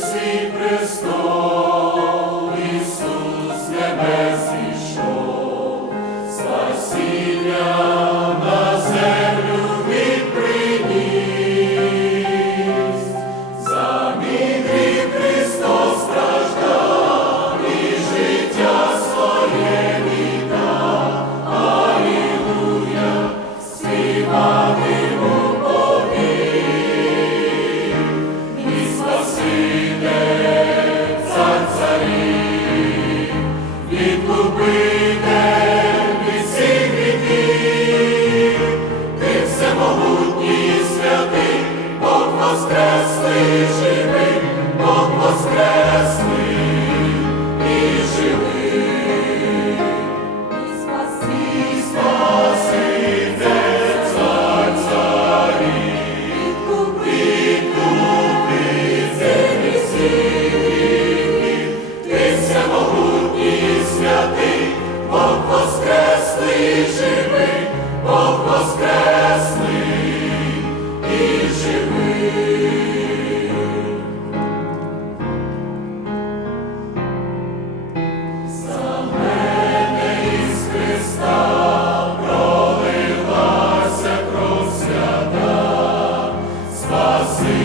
Свій престол, assim.